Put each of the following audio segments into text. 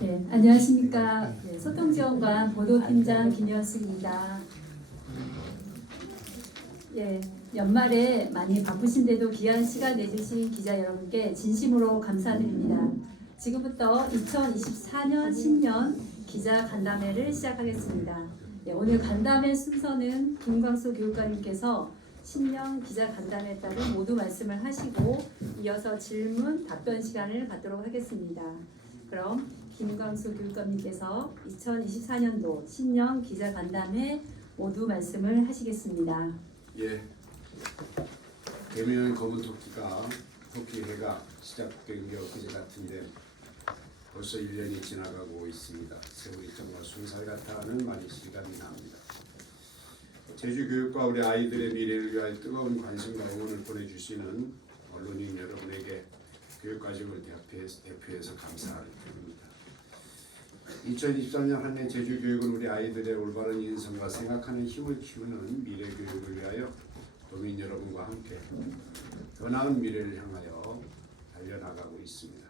네, 안녕하십니까. 네, 소통지원관 보도팀장 김현숙입니다. 예, 연말에 많이 바쁘신데도 귀한 시간 내주신 기자 여러분께 진심으로 감사드립니다. 지금부터 2024년 신년 기자 간담회를 시작하겠습니다. 예, 오늘 간담회 순서는 김광수 교육관님께서 신년 기자 간담회에 따른 모두 말씀을 하시고 이어서 질문 답변 시간을 갖도록 하겠습니다. 그럼 김광수 교육감님께서 2024년도 신년 기자 간담회 모두 말씀을 하시겠습니다. 예, 개묘년 검은 토끼해가 시작된 게 엊그제 같은데 벌써 1년이 지나가고 있습니다. 세월이 정말 순살 같아하는 많은 시간이 납니다. 제주교육과 우리 아이들의 미래를 위하여 뜨거운 관심과 응원을 보내주시는 언론인 여러분에게 교육가족을 대표해서 감사를 드립니다. 2023년 한 해 제주교육은 우리 아이들의 올바른 인성과 생각하는 힘을 키우는 미래교육을 위하여 도민 여러분과 함께 더 나은 미래를 향하여 달려나가고 있습니다.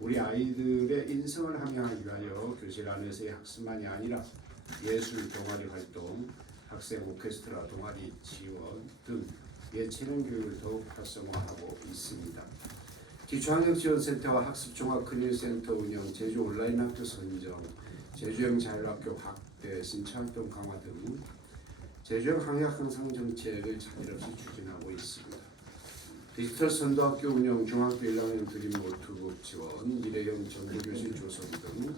우리 아이들의 인성을 함양하기 위하여 교실 안에서의 학습만이 아니라 예술 동아리 활동, 학생 오케스트라 동아리 지원 등 예체능 교육을 더욱 활성화하고 있습니다. 기초학력지원센터와 학습종합크리에센터 운영, 제주 온라인 학교 선정, 제주형 자율학교 확대, 신체활동 강화 등 제주형 학력 향상 정책을 차질 없이 추진하고 있습니다. 디지털 선도학교 운영, 중학교 1학년 드림 노트북 지원, 미래형 정보교실 조성 등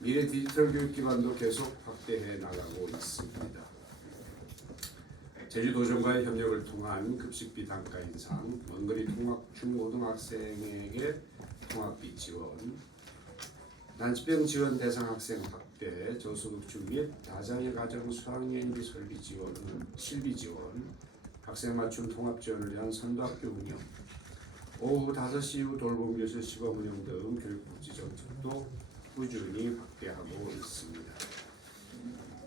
미래 디지털 교육 기반도 계속 확대해 나가고 있습니다. 제주도정과의 협력을 통한 급식비 단가 인상, 먼거리 중고등학생에게 통학비 지원, 난치병 지원 대상 학생 확대, 저소득층 및 다자녀 가정 수학여행비 설비 지원, 실비 지원, 학생 맞춤 통합 지원을 위한 선도학교 운영, 오후 5시 이후 돌봄교실 시범 운영 등 교육복지 정책도 꾸준히 확대하고 있습니다.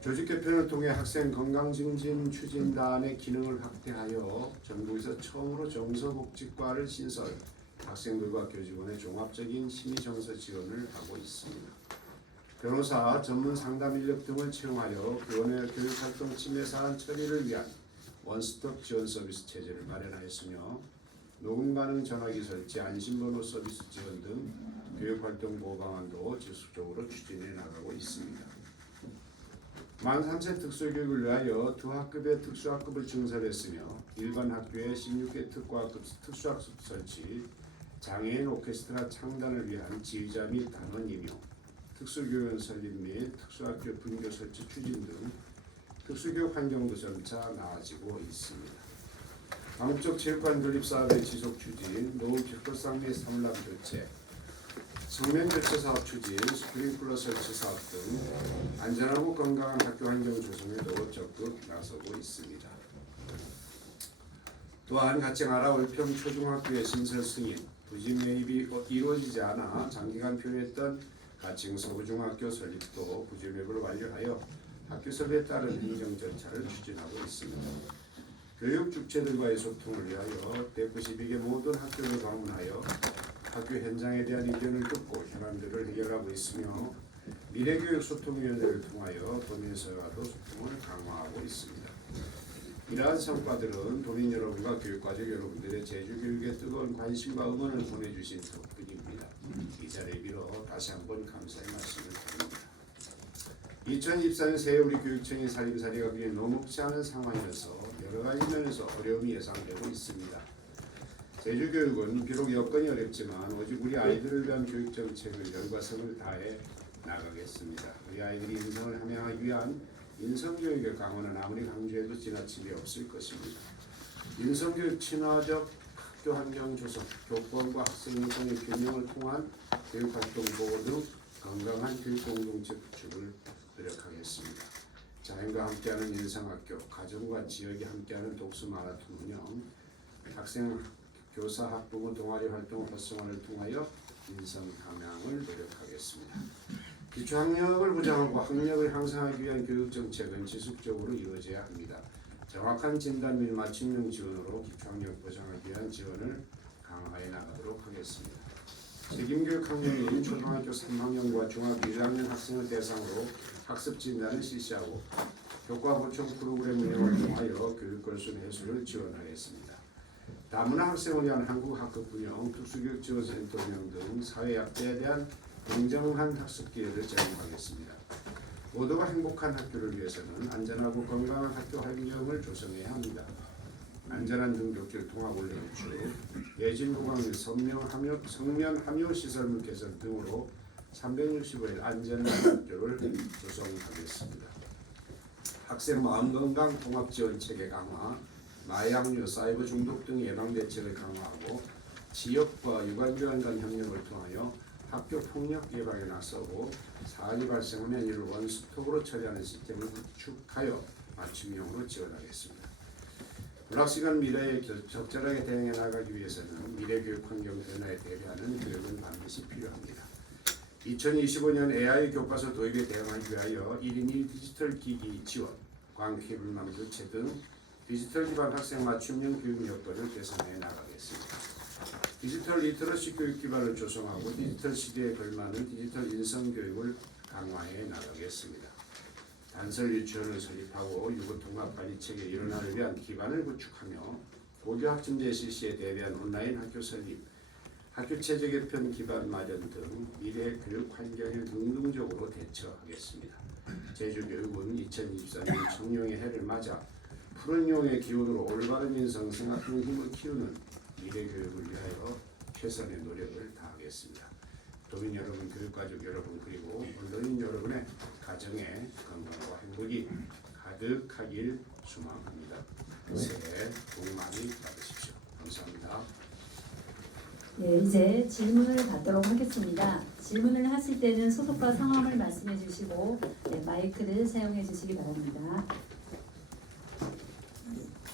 조직 개편을 통해 학생 건강 증진 추진단의 기능을 확대하여 전국에서 처음으로 정서복지과를 신설, 학생들과 교직원의 종합적인 심리정서 지원을 하고 있습니다. 변호사, 전문 상담 인력 등을 채용하여 교원의 교육활동 침해 사안 처리를 위한 원스톱 지원 서비스 체제를 마련하였으며 녹음 가능 전화기 설치, 안심번호 서비스 지원 등 교육활동 보호 방안도 지속적으로 추진해 나가고 있습니다. 만 3세 특수교육을 위하여 두 학급의 특수학급을 증설했으며 일반 학교에 16개 특과학급 특수학습 설치, 장애인 오케스트라 창단을 위한 지휘자 및 단원 임용, 특수교원 설립 및 특수학교 분교 설치 추진 등 특수교육 환경도 점차 나아지고 있습니다. 광복적 체육관 건립 사업의 지속 추진, 노후 격돌상 및 사물남 교체, 성면 교체 사업 추진, 스프링클러 설치 사업 등 안전하고 건강한 학교 환경 조성에도 적극 나서고 있습니다. 또한 가칭하라 월평 초중학교의 신설 승인, 부지 매입이 이루어지지 않아 장기간 표류했던 가칭 서구중학교 설립도 부지 매입을 완료하여 학교 설립에 따른 행정 절차를 추진하고 있습니다. 교육 주체들과의 소통을 위하여 192개 모든 학교를 방문하여 학교 현장에 대한 의견을 듣고 현안들을 해결하고 있으며 미래교육 소통위원회를 통하여 도민사회와도 소통을 강화하고 있습니다. 이러한 성과들은 도민 여러분과 교육가족 여러분들의 제주교육에 뜨거운 관심과 응원을 보내주신 덕분입니다. 이 자리에 빌어 다시 한번 감사의 말씀을 드립니다. 2024년 새해 우리 교육청의 살림살이가 그리 녹록지 않은 상황이어서 여러 가지 면에서 어려움이 예상되고 있습니다. 제주교육은 비록 여건이 어렵지만 오직 우리 아이들을 위한 교육정책을 열과 성을 다해 나가겠습니다. 우리 아이들이 인성을 함양하기 위한 인성교육의 강화는 아무리 강조해도 지나침이 없을 것입니다. 인성교육 친화적 학교 환경 조성, 교권과 학생 인성의 균형을 통한 교육활동 보호 등 건강한 교육 공동체 구축을 노력하겠습니다. 자연과 함께하는 인성학교, 가정과 지역이 함께하는 독서 마라톤 운영, 학생, 교사, 학부모 동아리 활동 활성화를 통하여 인성 함양을 노력하겠습니다. 기초학력을 보장하고 학력을 향상하기 위한 교육정책은 지속적으로 이루어져야 합니다. 정확한 진단 및 맞춤형 지원으로 기초학력 보장하기 위한 지원을 강화해 나가도록 하겠습니다. 책임교육 학년인 초등학교 3학년과 중학교 1학년 학생을 대상으로 학습 진단을 실시하고 교과 보충 프로그램 운영을 통하여 교육 걸순 해소를 지원하겠습니다. 다문화 학생을 위한 한국 학급 운영, 특수교육 지원센터 운영 등 사회학대에 대한 공정한 학습 기회를 제공하겠습니다. 모두가 행복한 학교를 위해서는 안전하고 건강한 학교 환경을 조성해야 합니다. 안전한 등굣길 통학원래 구축, 예진 보강 및 성면 함유 시설물 개선 등으로 365일 안전한 학교를 조성하겠습니다. 학생 마음건강 통합지원 체계 강화, 마약류, 사이버 중독 등 예방 대책을 강화하고 지역과 유관기관 간 협력을 통하여 학교 폭력 예방에 나서고 사안이 발생하면 이를 원스톱으로 처리하는 시스템을 구축하여 맞춤형으로 지원하겠습니다. 불확실한 미래에 적절하게 대응해 나가기 위해서는 미래 교육 환경 변화에 대비하는 교육은 반드시 필요합니다. 2025년 AI 교과서 도입에 대응하기 위하여 1인 1 디지털 기기 지원, 광 케이블망 교체 등 디지털 기반 학생 맞춤형 교육 여건을 개선해 나가겠습니다. 디지털 리터러시 교육 기반을 조성하고 디지털 시대에 걸맞는 디지털 인성 교육을 강화해 나가겠습니다. 단설 유치원을 설립하고 유구통합 관리 체계 일원화를 위한 기반을 구축하며 고교 학점제 실시에 대비한 온라인 학교 설립, 학교 체제 개편 기반 마련 등 미래 교육 환경에 능동적으로 대처하겠습니다. 제주교육은 2024년 청룡의 해를 맞아 푸른 용의 기운으로 올바른 인성 생활형 힘을 키우는 미래 교육을 위하여 최선의 노력을 다하겠습니다. 도민 여러분, 교육가족 여러분, 그리고 언론인 여러분의 가정에 건강과 행복이 가득하길 소망합니다. 새해 복 많이 받으십시오. 감사합니다. 네, 이제 질문을 받도록 하겠습니다. 질문을 하실 때는 소속과 성함을 말씀해 주시고 마이크를 사용해 주시기 바랍니다.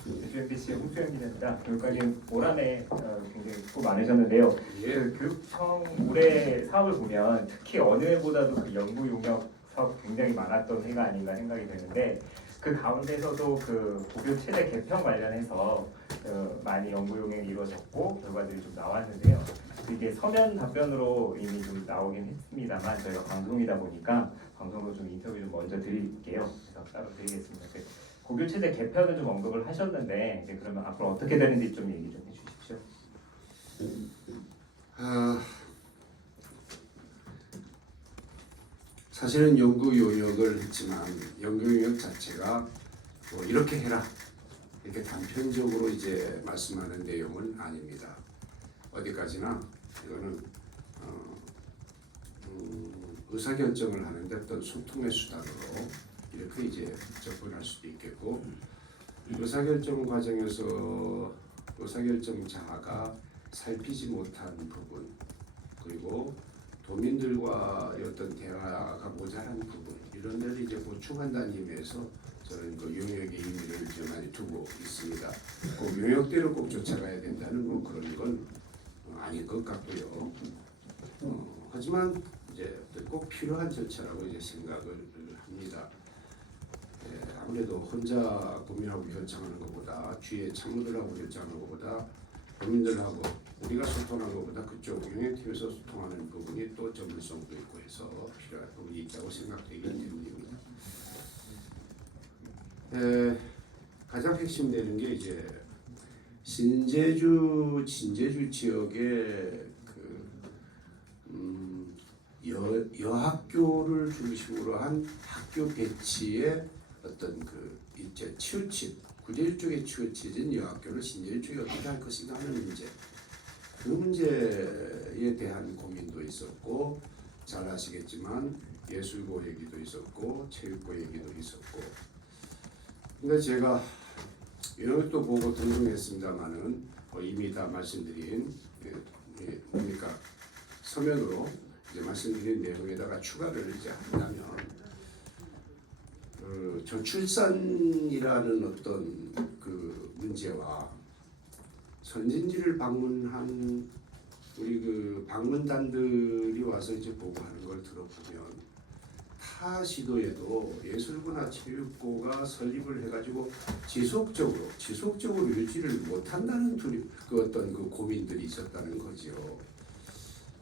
SMBC의 홍수영입니다. 교육관님 올 한해 굉장히 수고 많으셨는데요. 그 교육청 올해 사업을 보면 특히 어느 해보다도 그 연구 용역 사업 굉장히 많았던 해가 아닌가 생각이 되는데 그 가운데서도 그 고교 체제 개편 관련해서 많이 연구 용역이 이루어졌고 결과들이 좀 나왔는데요. 이게 서면 답변으로 이미 좀 나오긴 했습니다만 저희가 방송이다 보니까 방송으로 좀 인터뷰 좀 먼저 드릴게요. 그래서 따로 드리겠습니다. 고교 체제 개편을 좀 언급을 하셨는데 이제 그러면 앞으로 어떻게 되는지 좀 얘기 좀 해주십시오. 사실은 연구 용역을 했지만 연구 용역 자체가 뭐 이렇게 해라 이렇게 단편적으로 이제 말씀하는 내용은 아닙니다. 어디까지나 이거는 의사결정을 하는데 어떤 소통의 수단으로 이렇게 이제 접근할 수도 있겠고 의사결정 과정에서 의사결정자가 살피지 못한 부분 그리고 도민들과 어떤 대화가 모자란 부분 이런 데를 이제 보충한다는 의미에서 저는 그 용역의 의미를 이제 많이 두고 있습니다. 꼭 용역대로 꼭 쫓아가야 된다는 뭐 그런 건 아닐 것 같고요. 하지만 이제 꼭 필요한 절차라고 이제 생각을 합니다. 아무래도 혼자 고민하고 결정하는 것보다 주위의 참모들하고 결정하는 것보다 도민들하고 우리가 소통하는 것보다 그쪽 용역팀에서 소통하는 부분이 또 전문성도 있고 해서 필요한 부분이 있다고 생각되기 때문입니다. 가장 핵심되는 게 이제 진제주 지역의 여학교를 중심으로 한 학교 배치의 어떤 그 이제 치우침, 구제주 쪽에 치우쳐진 여학교를 신제주 쪽에 어떻게 할 것인가 하는 문제, 그 문제에 대한 고민도 있었고 잘 아시겠지만 예술고 얘기도 있었고 체육고 얘기도 있었고. 근데 제가 이런 것도 보고 등등했습니다만은 이미 다 말씀드린 뭡니까 서면으로 이제 말씀드린 내용에다가 추가를 이제 한다면 저출산이라는 어떤 그 문제와 선진지를 방문한 우리 그 방문단들이 와서 이제 보고하는 걸 들어보면 타 시도에도 예술고나 체육고가 설립을 해가지고 지속적으로 유지를 못한다는 그 어떤 그 고민들이 있었다는 거죠.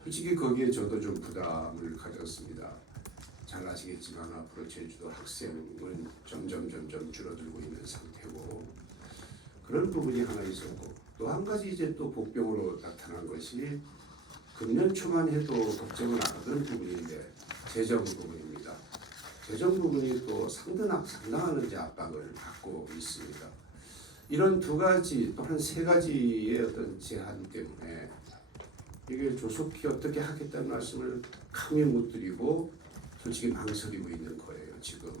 솔직히 거기에 저도 좀 부담을 가졌습니다. 잘 아시겠지만 앞으로 제주도 학생은 점점 줄어들고 있는 상태고 그런 부분이 하나 있었고 또 한 가지 이제 또 복병으로 나타난 것이 금년 초만 해도 걱정을 안 하던 부분인데 재정 부분입니다. 재정 부분이 또 상당한 이제 압박을 받고 있습니다. 이런 두 가지 또 한 세 가지의 어떤 제한 때문에 이게 조속히 어떻게 하겠다는 말씀을 감히 못 드리고 솔직히 망설이고 있는 거예요. 지금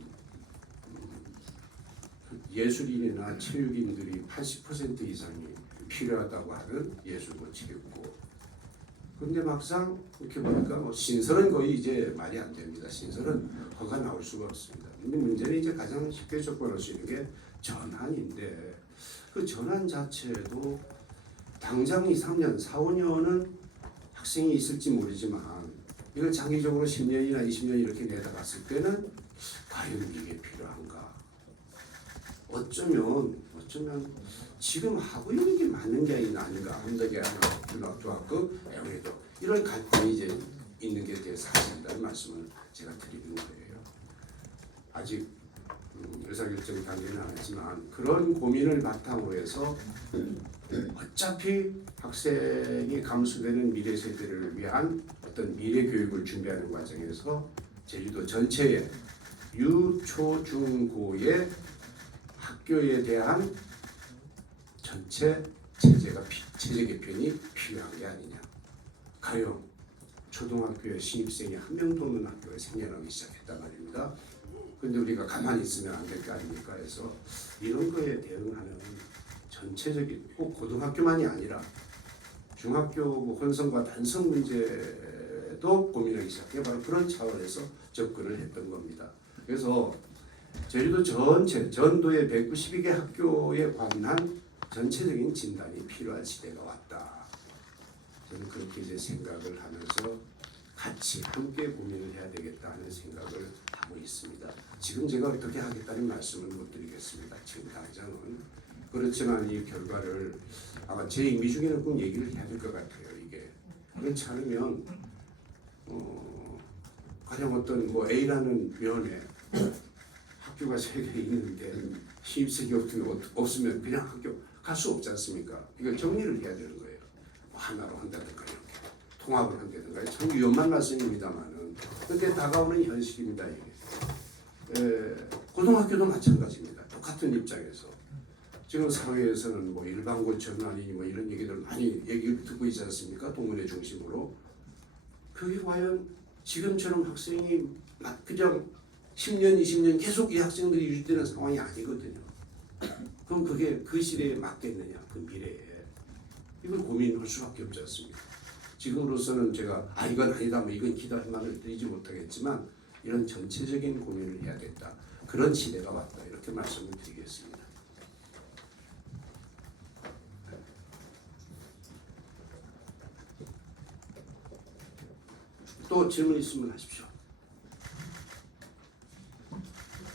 예술인이나 체육인들이 80% 이상이 필요하다고 하는 예술고 체육고 근데 막상 이렇게 보니까 뭐 신설은 거의 이제 말이 안 됩니다. 신설은 허가 나올 수가 없습니다. 근데 문제는 이제 가장 쉽게 접근할 수 있는 게 전환인데 그 전환 자체도 당장 2, 3년, 4, 5년은 학생이 있을지 모르지만 이걸 장기적으로 10년이나 20년 이렇게 내다봤을 때는 과연 이게 필요한가? 어쩌면 지금 하고 있는 게 맞는 게 아닌가? 한덕에 중학교 아무래도 이런 갈등이 이제 있는 게 제 사실이라는 말씀을 제가 드리는 거예요. 아직 의사결정 단계는 안 했지만 그런 고민을 바탕으로 해서 어차피 학생이 감수되는 미래 세대를 위한 어떤 미래 교육을 준비하는 과정에서 제주도 전체의 유, 초, 중, 고의 학교에 대한 전체 체제 개편이 필요한 게 아니냐. 가령 초등학교에 신입생이 한 명도 없는 학교가 생겨나기 시작했단 말입니다. 근데 우리가 가만히 있으면 안 될 거 아닙니까? 해서 이런 거에 대응하는 전체적인 꼭 고등학교만이 아니라 중학교 혼성과 단성 문제도 고민하기 시작해 바로 그런 차원에서 접근을 했던 겁니다. 그래서 제주도 전도의 192개 학교에 관한 전체적인 진단이 필요한 시대가 왔다. 저는 그렇게 이제 생각을 하면서 같이 함께 고민을 해야 되겠다 하는 생각을 하고 있습니다. 지금 제가 어떻게 하겠다는 말씀을 못 드리겠습니다. 지금 당장은. 그렇지만 이 결과를 아마 제 임기 중에는 꼭 얘기를 해야 될 것 같아요. 이게 그렇지 않으면 가령 어떤 뭐 A라는 면에 학교가 3개 있는데 신입생이 없으면 그냥 학교 갈 수 없지 않습니까? 이걸 정리를 해야 되는 거예요. 뭐 하나로 한다든가 이렇게 통합을 한다든가 참 위험한 말씀입니다만은 근데 다가오는 현실입니다. 이게 고등학교도 마찬가지입니다. 똑같은 입장에서 지금 사회에서는 뭐 일반고 전환이니 뭐 이런 얘기들 많이 얘기를 듣고 있지 않습니까? 동문회 중심으로 그게 과연 지금처럼 학생이 그냥 10년, 20년 계속 이 학생들이 유지되는 상황이 아니거든요. 그럼 그게 그 시대에 맞겠느냐, 그 미래에. 이걸 고민할 수밖에 없지 않습니까? 지금으로서는 제가 이건 아니다, 뭐 이건 기다만을 드리지 못하겠지만 이런 전체적인 고민을 해야겠다. 그런 시대가 왔다. 이렇게 말씀을 드리겠습니다. 또 질문 있으면 하십시오.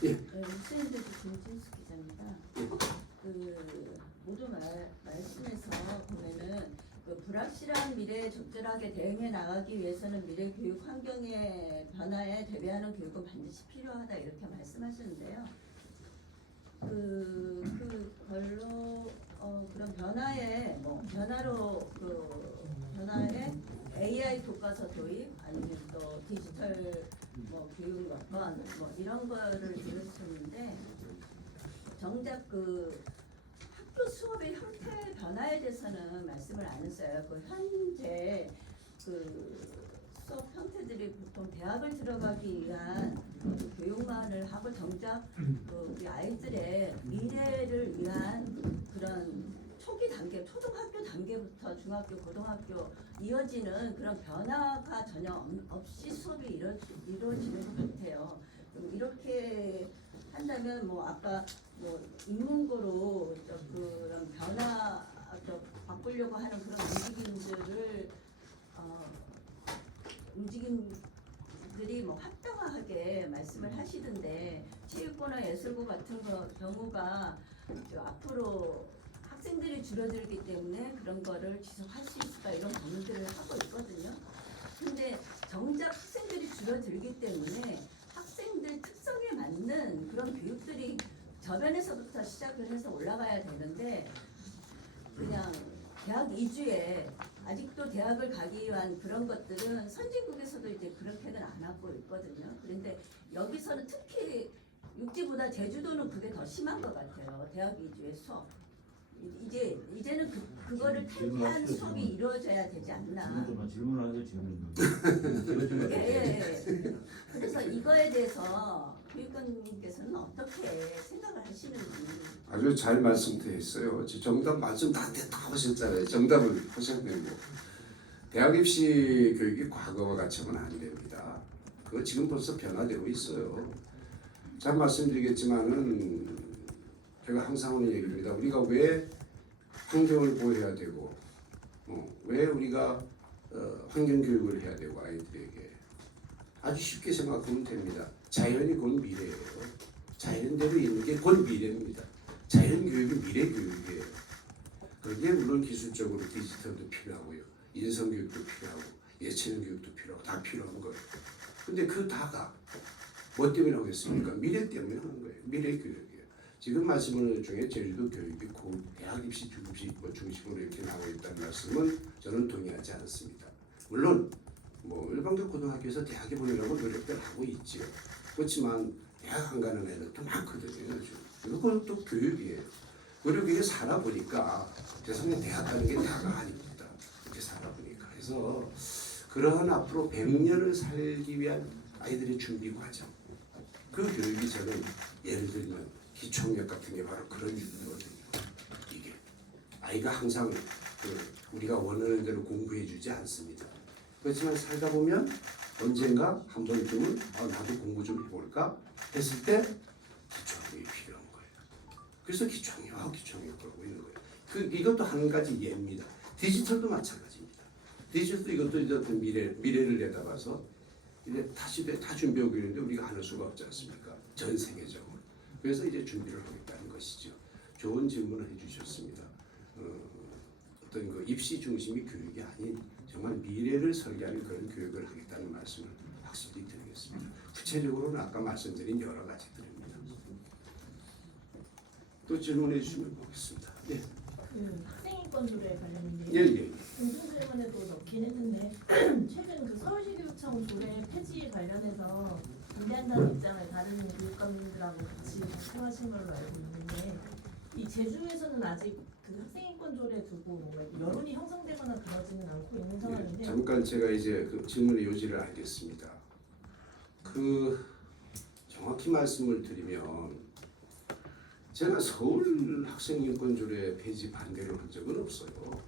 예. 목사님들 김진숙 기자입니다. 모두 말씀에서 보면은 불확실한 미래에 적절하게 대응해 나가기 위해서는 미래 교육 환경의 변화에 대비하는 교육은 반드시 필요하다 이렇게 말씀하셨는데요. 그걸로 그런 변화에 변화에 AI 교과서 도입 아니면 또 디지털 교육 여건 이런 거를 들으셨는데 정작 학교 수업의 형태 변화에 대해서는 말씀을 안 했어요. 현재 수업 형태들이 보통 대학을 들어가기 위한 교육만을 하고 정작 우리 아이들의 미래를 위한 그런 초기 단계, 초등학교 단계부터 중학교, 고등학교 이어지는 그런 변화가 전혀 없이 수업이 이루어지는 것 같아요. 이렇게 한다면 아까 인문고로 그런 바꾸려고 하는 그런 움직임들이 합당하게 말씀을 하시던데 체육고나 예술고 같은 경우가 앞으로 학생들이 줄어들기 때문에 그런 거를 지속할 수 있을까 이런 고민들을 하고 있거든요. 근데 정작 학생들이 줄어들기 때문에 학생들 특성에 맞는 그런 교육들이 저변에서부터 시작을 해서 올라가야 되는데 그냥 대학 이주에 아직도 대학을 가기 위한 그런 것들은 선진국에서도 이제 그렇게는 안 하고 있거든요. 그런데 여기서는 특히 육지보다 제주도는 그게 더 심한 것 같아요. 대학 이주의 수업. 이제는 그거를 탈피한 수업이 이루어져야 되지 않나. 질문하세요. 질문. 예. 그래서 이거에 대해서 교육감님께서는 어떻게 생각을 하시는지. 아주 잘 말씀드렸어요. 정답 말씀 다 하셨잖아요. 정답을 하셔야 되고 대학 입시 교육이 과거와 같이는 안 됩니다. 그거 지금 벌써 변화되고 있어요. 잘 말씀드리겠지만은 제가 항상 하는 얘기입니다. 우리가 왜 환경을 보호해야 되고 왜 우리가 환경 교육을 해야 되고 아이들에게 아주 쉽게 생각하면 됩니다. 자연이 곧 미래예요. 자연대로 있는 게 곧 미래입니다. 자연 교육이 미래 교육이에요. 그게 물론 기술적으로 디지털도 필요하고요. 인성 교육도 필요하고 예체능 교육도 필요하고 다 필요한 거예요. 근데 그 다가 뭐 때문에 하겠습니까? 미래 때문에 하는 거예요. 미래 교육이에요. 지금 말씀하는 중에 제주도 교육이 대학 입시 중심으로 이렇게 나오고 있다는 말씀은 저는 동의하지 않습니다. 물론 일반교 고등학교에서 대학에 보내려고 노력들 하고 있지요. 그렇지만 대학 안 가는 애들도 많거든요. 그건 또 교육이에요. 그리고 이게 살아보니까 세상에 대학 가는 게 다가 아닙니다. 이렇게 살아보니까. 그래서 그러한 앞으로 100년을 살기 위한 아이들의 준비 과정. 그 교육이 저는 예를 들면 기초학력 같은 게 바로 그런 일이거든요. 이게 아이가 항상 우리가 원하는 대로 공부해 주지 않습니다. 그렇지만 살다 보면 언젠가 한 번쯤은 나도 공부 좀 해볼까 했을 때 기초학력이 필요한 거예요. 그래서 기초학력 그러고 있는 거예요. 이것도 한 가지 예입니다. 디지털도 마찬가지입니다. 디지털도 이것도 이제 어떤 미래를 내다봐서 이제 다 준비하고 있는데 우리가 하는 수가 없지 않습니까? 전 세계적으로. 그래서 이제 준비를 하겠다는 것이죠. 좋은 질문을 해주셨습니다. 어떤 그 입시 중심의 교육이 아닌 정말 미래를 설계하는 그런 교육을 하겠다는 말씀을 확실히 드리겠습니다. 구체적으로는 아까 말씀드린 여러 가지들입니다. 또 질문해 주시면 보겠습니다. 예. 학생인권조례 관련인데 예. 공통질문에도 넣긴 했는데 최근 그 서울시교육청 조례 폐지 관련해서 반대한다는 입장을 다른 교육감님들하고 같이 발표하신 걸로 알고 있는데 이 제주에서는 아직 그 학생인권조례 두고 뭔가 여론이 형성되거나 그러지는 않고 있는 상황인데 잠깐 제가 이제 그 질문의 요지를 알겠습니다. 정확히 말씀을 드리면 제가 서울 학생인권조례 폐지 반대를 한 적은 없어요.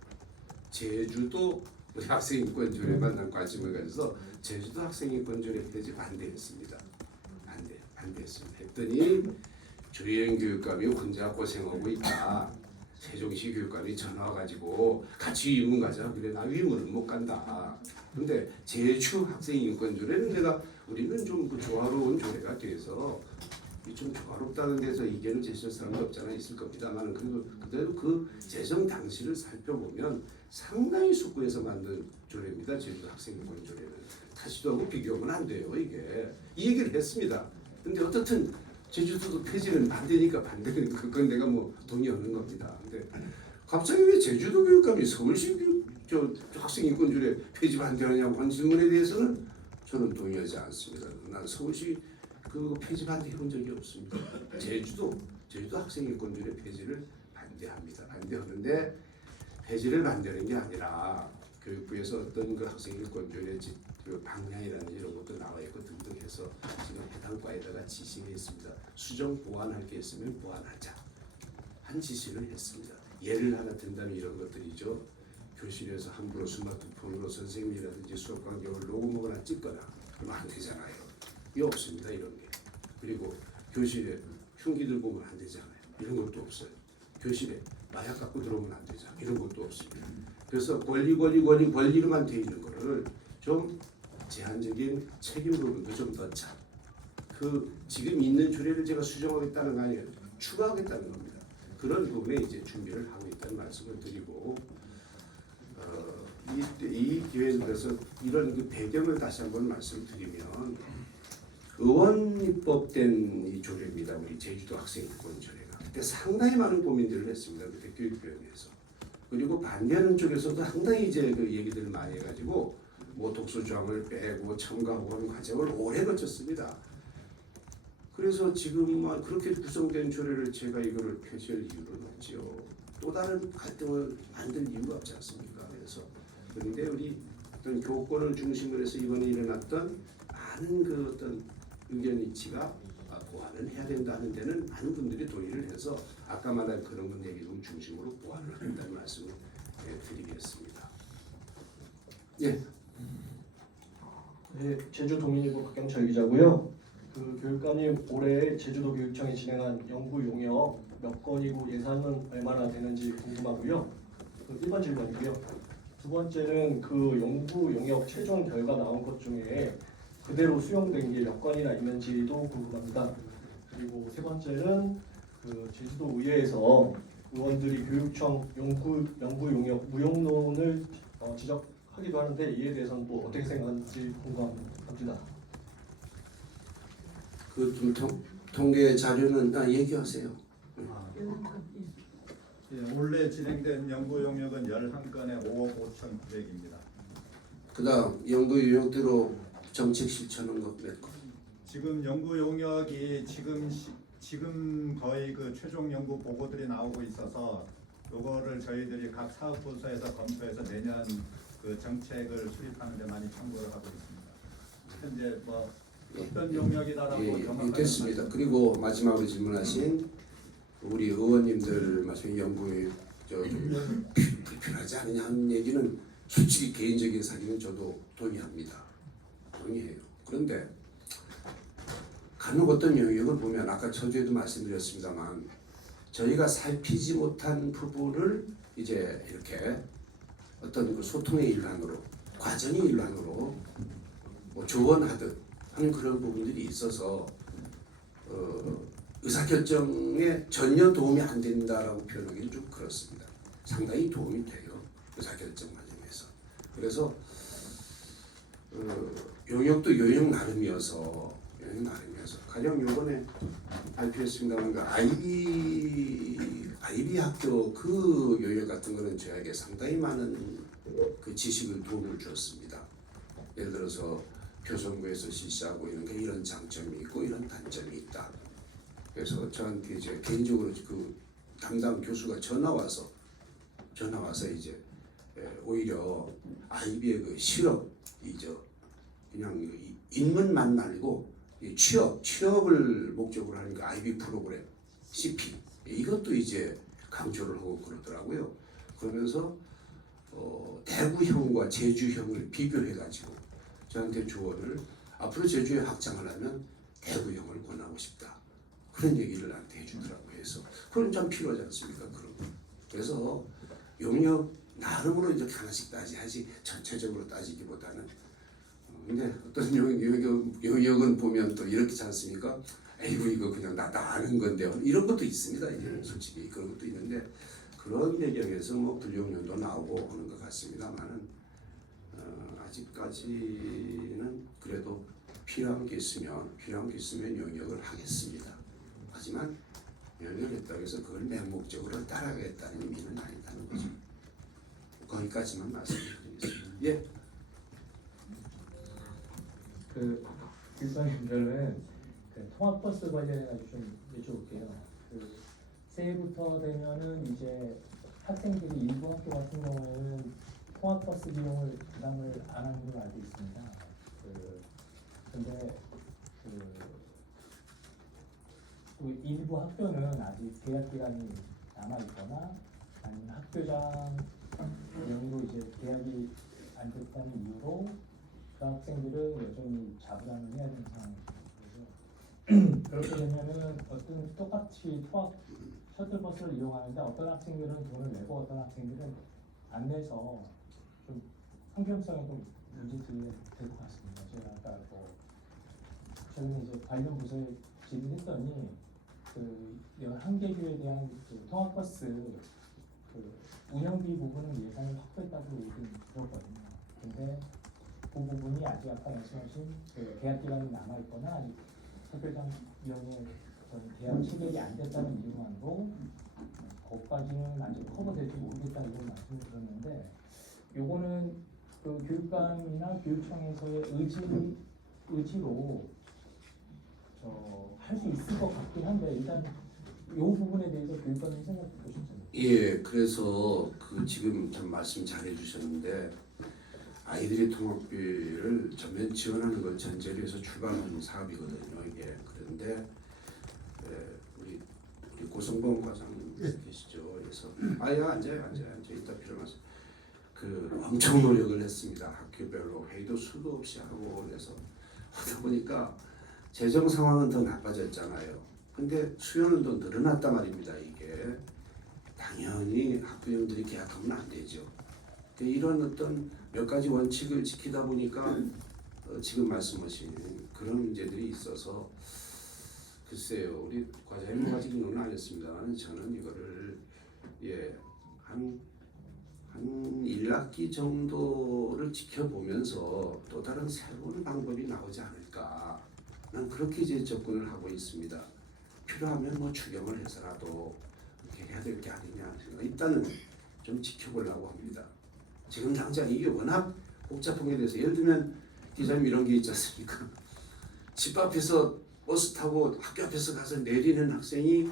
제주도 우리 학생인권조례만 난 관심을 가져서 제주도 학생인권조례 폐지 반대했습니다. 반대했습니다. 했더니 조혜영 교육감이 혼자 고생하고 있다. 세종시 교육감이 전화 와가지고 같이 위문 가자. 그래 나 위문은 못 간다. 근데 제주 학생인권조례는 우리는 좀 조화로운 조례가 돼서 좀 조화롭다는 데서 이견을 제시할 사람도 없잖아 있을 겁니다만 그래도 그 제정 당시를 살펴보면 상당히 숙고해서 만든 조례입니다. 제주 학생인권 조례는 다시도 하고 비교하면 안 돼요. 이게 이 얘기를 했습니다. 근데 어떻든 제주도도 폐지는 반대니까 반대니까 그건 내가 동의하는 겁니다. 근데 갑자기 왜 제주도 교육감이 서울시 학생인권 조례 폐지 반대하냐고 한 질문에 대해서는 저는 동의하지 않습니다. 난 서울시 그 폐지 반대해본 적이 없습니다. 제주도 학생인권조례 폐지를 반대합니다. 반대하는데 폐지를 반대하는 게 아니라 교육부에서 어떤 그 학생인권조례 그 방향이라든지 이런 것도 나와 있고 등등 해서 지금 해당 과에다가 지시를 했습니다. 수정 보완할 게 있으면 보완하자 한 지시를 했습니다. 예를 하나 든다면 이런 것들이죠. 교실에서 함부로 스마트폰으로 선생님이라든지 수업 강경을 녹음하거나 찍거나 그러면 안 되잖아요. 이게 없습니다. 이런 게. 그리고 교실에 흉기 들고 오면 안 되잖아요. 이런 것도 없어요. 교실에 마약 갖고 들어오면 안 되잖아요. 이런 것도 없습니다. 그래서 권리로만 돼 있는 거를 좀 제한적인 책임 부분도 좀 넣자. 지금 있는 조례를 제가 수정하겠다는 거 아니에요. 추가하겠다는 겁니다. 그런 부분에 이제 준비를 하고 있다는 말씀을 드리고 이 기회에 들어서 이런 그 배경을 다시 한번 말씀드리면 의원 입법된 이 조례입니다. 우리 제주도 학생 인권 조례가 그때 상당히 많은 고민들을 했습니다. 그때 교육위원회에서. 그리고 반대하는 쪽에서도 상당히 이제 그 얘기들을 많이 해가지고 뭐 독소 조항을 빼고 첨가 호원 과정을 오래 거쳤습니다. 그래서 지금 그렇게 구성된 조례를 제가 이거를 폐지할 이유는 없지요. 또 다른 갈등을 만들 이유가 없지 않습니까? 그래서 그런데 우리 어떤 교권을 중심으로 해서 이번에 일어났던 많은 그 어떤 의견 일치가 보완을 해야 된다는 데는 많은 분들이 동의를 해서 아까 말한 그런 것 얘기를 중심으로 보완을 한다는 말씀을 드리겠습니다. 예. 네, 제주 도민일보 박경철 기자고요. 그 교육감님 올해 제주도 교육청이 진행한 연구 용역 몇 건이고 예산은 얼마나 되는지 궁금하고요. 그 1번 질문이고요. 두 번째는 그 연구 용역 최종 결과 나온 것 중에 그대로 수용된 게 몇 건이나 있는지도 궁금합니다. 그리고 세 번째는 그 제주도 의회에서 의원들이 교육청 연구 용역 무용론을 지적하기도 하는데 이에 대해서는 또 어떻게 생각하는지 궁금합니다. 그 좀 통계 자료는 얘기하세요. 예, 올해 진행된 연구 용역은 11건에 5억 5,900입니다. 그다음 연구 용역대로 정책 실천한 것 몇 건? 지금 연구 용역이 지금 거의 그 최종 연구 보고들이 나오고 있어서 요거를 저희들이 각 사업 부서에서 검토해서 내년 그 정책을 수립하는 데 많이 참고를 하고 있습니다. 현재 뭐 어떤 용역이다라고 정확하게 됐습니다. 그리고 마지막으로 질문하신 우리 의원님들 말씀 연구에 좀 불편하지 않느냐 하는 얘기는 솔직히 개인적인 사기는 저도 동의합니다. 동의해요. 그런데 간혹 어떤 영역을 보면 아까 저에도 말씀드렸습니다만 저희가 살피지 못한 부분을 이제 이렇게 어떤 그 소통의 일환으로 과정의 일환으로 뭐 조언하듯 하는 그런 부분들이 있어서 의사결정에 전혀 도움이 안 된다라고 표현하기는 좀 그렇습니다. 상당히 도움이 돼요. 의사결정 과정에서. 그래서 용역도 용역 나름이어서 가령 요번에 발표했습니다만 그 아이비 학교 그 용역 같은 거는 저에게 상당히 많은 그 지식을 도움을 주었습니다. 예를 들어서 교성부에서 실시하고 있는 게 이런 장점이 있고 이런 단점이 있다. 그래서 저한테 이제 개인적으로 그 담당 교수가 전화 와서 이제 오히려 아이비의 그 실업이죠. 그냥 인문만 말고 취업을 목적으로 하는 그 아이비 프로그램 CP 이것도 이제 강조를 하고 그러더라고요. 그러면서 대구형과 제주형을 비교해가지고 저한테 조언을 앞으로 제주에 확장하려면 대구형을 권하고 싶다. 그런 얘기를 나한테 해주더라고요. 그래서 그건 좀 필요하지 않습니까? 그런 거. 그래서 용역 나름으로 이렇게 하나씩 따지하지 전체적으로 따지기보다는 근데 어떤 용역은 보면 또 이렇게 않습니까? 에이구 이거 그냥 나 아는 건데 이런 것도 있습니다. 이제 솔직히 그런 것도 있는데 그런 배경에서 뭐 불용료도 나오고 하는 것 같습니다만은 아직까지는 그래도 필요한 게 있으면 용역을 하겠습니다. 하지만 용역을 했다고 해서 그걸 맹목적으로 따라가겠다는 의미는 아니다는 거죠. 거기까지만 말씀드리겠습니다. 예. 그 교육감님들은 그 통학버스 관련해서 좀 여쭤볼게요. 그 새해부터 되면은 이제 학생들이 일부 학교 같은 경우에는 통학버스 비용을 부담을 안 하는 걸로 알고 있습니다. 근데 그 일부 학교는 아직 계약 기간이 남아 있거나 아니면 학교장 명의로 이제 계약이 안 됐다는 이유로 그 학생들은 여전히 자부담을 해야 되는 상황이죠. 그렇게 되면은 어떤 똑같이 통학 셔틀버스를 이용하는데 어떤 학생들은 돈을 내고 어떤 학생들은 안 내서 좀 형평성에 좀 문제점이 될 것 같습니다. 제가 아까 저는 이제 관련 부서에 질의했더니 그 11개 교에 대한 그 통학버스 그 운영비 부분은 예산을 확보했다고 얘기는 들었거든요. 근데 그 부분이 아직 아까 말씀하신 그 계약 기간이 남아 있거나 아직 학교장위원회 계약 체결이 안 됐다는 이유만으로 거기까지는 아직 커버될지 모르겠다 이런 말씀을 드렸는데, 요거는 그 교육감이나 교육청에서의 의지로 할 수 있을 것 같긴 한데, 일단 이 부분에 대해서 교육감님 생각해 보셨잖아요. 예, 그래서 그 지금 참 말씀 잘해 주셨는데, 아이들의 통학비를 전면 지원하는 걸 전제로 해서 출발하는 사업이거든요, 이게. 그런데 우리 고성범 과장님 계시죠? 그래서 앉아요. 이따 필요하서 그 엄청 노력을 했습니다. 학교별로 회의도 수도 없이 하고 그래서 하다 보니까 재정 상황은 더 나빠졌잖아요. 근데 수요는 더 늘어났단 말입니다. 이게 당연히 학부형들이 계약하면 안 되죠. 이런 어떤 몇 가지 원칙을 지키다 보니까 지금 말씀하신 그런 문제들이 있어서, 글쎄요, 우리 과장님 아직 논의 안 했습니다만 저는 이거를 한 1학기 정도를 지켜보면서 또 다른 새로운 방법이 나오지 않을까, 난 그렇게 이제 접근을 하고 있습니다. 필요하면 뭐 추경을 해서라도 이렇게 해야 될 게 아니냐 생각. 일단은 좀 지켜보려고 합니다. 지금 당장 이게 워낙 복잡한 게 돼서, 예를 들면 기자님 이런 게 있지 않습니까? 집 앞에서 버스 타고 학교 앞에서 가서 내리는 학생이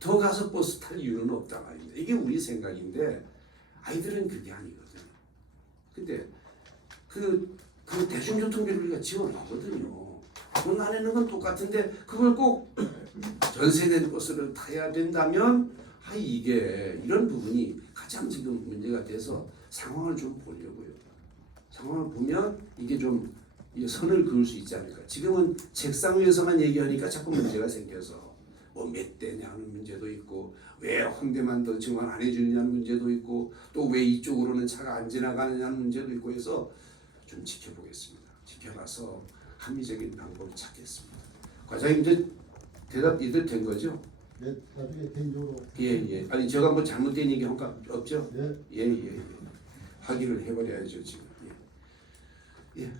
더 가서 버스 탈 이유는 없단 말입니다. 이게 우리 생각인데 아이들은 그게 아니거든요. 근데 그 대중교통비를 우리가 지원하거든요. 돈 안 내는 건 똑같은데 그걸 꼭 전세된 버스를 타야 된다면 이게 이런 부분이 가장 지금 문제가 돼서 상황을 좀 보려고요. 상황을 보면 이게 좀 선을 그을 수 있지 않을까. 지금은 책상 위에서만 얘기하니까 자꾸 문제가 생겨서 뭐 몇 대냐는 문제도 있고, 왜 홍대만 더 증원 안 해주느냐는 문제도 있고, 또 왜 이쪽으로는 차가 안 지나가느냐는 문제도 있고 해서 좀 지켜보겠습니다. 지켜봐서 합리적인 방법을 찾겠습니다. 과장님 이제 대답 이들 된 거죠? 네, 나중에 개인적으로. 예. 아니 제가 뭐 잘못된 얘기 한 거 없죠? 네. 예. 확인을 해버려야죠 지금. 예.